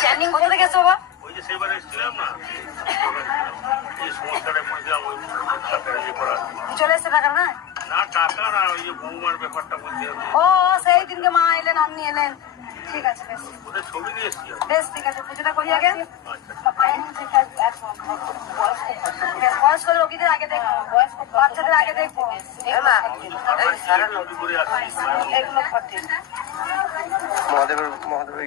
Channing কোথা থেকে এসছো বাবা? ওই যে সেবার এসেছিলাম না এই সমস্যাটা পড়েছিলাম ওই টাকাটা ইয়ে চলে এসছে টাকা না? না টাকা না ওই যে বৌমার ব্যাপারটা হবে। ও সেই দিনকে মা এলেন আপনি এলেন। ঠিক আছে বেশ। ওদের ছবি নিয়ে এসছি বেশ ঠিক আছে পুজোটা করি আগে। আচ্ছা বেশ, বয়স্ক রোগীদের আগে দেখব। বাচ্চাদের আগে দেখব। মহাদেবের মহাদেবের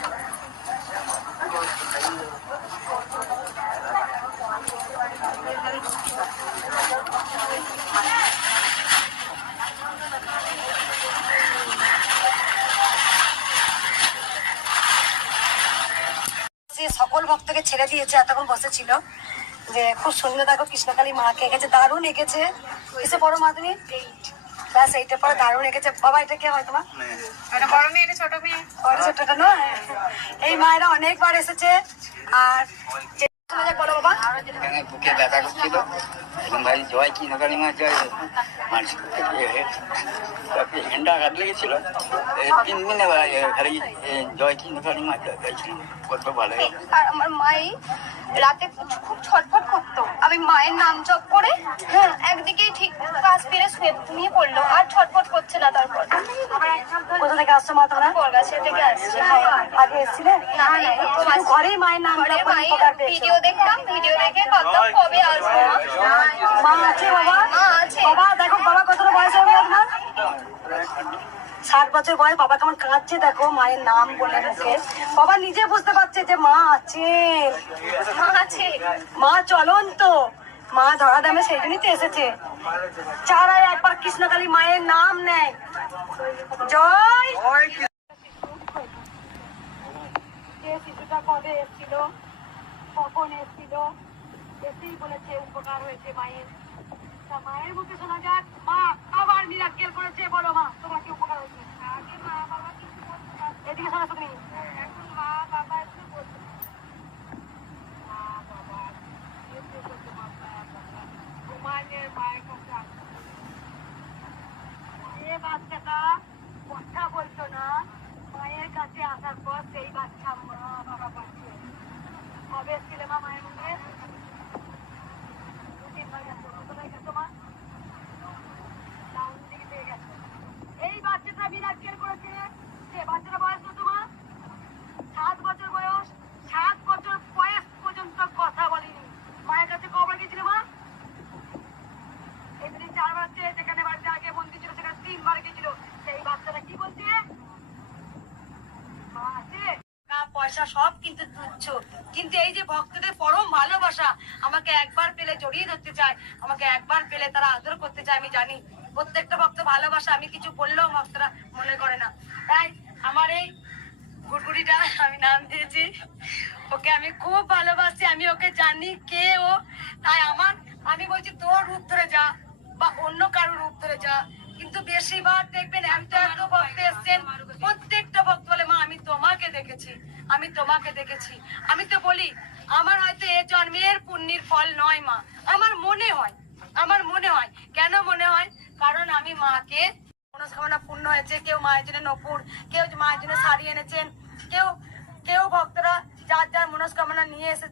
সকল ভক্তকে ছেড়ে দিয়েছে এতক্ষণ বসেছিল যে খুব সুন্দর দেখো কৃষ্ণকালী মাকে এঁকেছে দারুণ এঁকেছে। এসে বড় মা তুমি? ব্যাস এইটা পরে দারুণ এঁকেছে। বাবা এটা কে হয় তোমার? বড় মেয়ে ছোট মেয়ে? বড় ছোটটা নয় এই মায়েরা অনেকবার এসেছে। আর যে- শোনা যাক বলো বাবা। এখানে বুকে ব্যথা করছিল। এবং ভাই জয় কি নকালি মাছ জয় মানুষ তারপরে হেন্ডা কাট লেগেছিল। তিন দিনে খালি জয় কি নকালি মাছ জয় গাইছিল কত ভালো আর আমার মাই রাতে খুব ছটফট করতো। আমি মায়ের নাম জপ করে হ্যাঁ। একদিকেই ঠিক কাজ ফিরে ঘুমিয়ে পড়ল আর ছটফট করছে না তারপর। কোথা থেকে আসছো মা তোমরা? থেকে আসছে। আগে এসেছিলে? না না। ঘরেই মায়ের নাম। ভিডিও দেখতাম ভিডিও দেখে ভাবতাম কবে আসব মা? আছে বাবা। বাবা দেখো বাবা কতটা বয়স হবে তোমার ষাট বছর বয়স বাবা কেমন কাঁদছে দেখো মায়ের নাম বলে মুখে। বাবা নিজে বুঝতে পারছে যে মা আছে। মা আছে। মা চলন্ত। মা ধরা দামে সেই জন্যই তো এসেছে। চারায় একবার কৃষ্ণকালী মায়ের নাম নেয়। জয়! যে শিশুটা কবে এসেছিল কখন এসেছিল এসেই বলেছে উপকার হয়েছে মায়ের। তা মায়ের মুখে শোনা যাক মা Kita. সব কিন্তু তুচ্ছ। কিন্তু এই যে ভক্তদের পরম ভালোবাসা আমাকে একবার পেলে জড়িয়ে ধরতে চায়, আমাকে একবার পেলে তারা আদর করতে চায়, আমি জানি। প্রত্যেকটা ভক্ত ভালোবাসা, আমি কিছু বললেও ভক্তরা মনে করে না। তাই আমার এই গুড়গুড়িটা আমি নাম দিয়েছি। ওকে আমি খুব ভালোবাসি, আমি ওকে জানি কে ও। তাই আমার, আমি বলছি, তোর রূপ ধরে যা বা অন্য কারোর রূপ ধরে যা। কিন্তু বেশিরভাগ দেখবেন এত এত ভক্ত এসছেন, প্রত্যেকটা ভক্ত বলে, মা, আমি তোমাকে দেখেছি। আমি তোমাকে দেখেছি। আমি তো বলি, আমার হয়তো এ জন্মের পুণ্যের ফল নয় মা। আমার মনে হয়, আমার মনে হয়। কেন মনে হয়? কারণ আমি মাকে মনস্কামনা পূর্ণ হয়েছে। কেউ মায়ের জন্য নপুর, কেউ মায়ের জন্য শাড়ি এনেছেন, কেউ কেউ ভক্তরা যার যার মনস্কামনা নিয়ে এসেছে।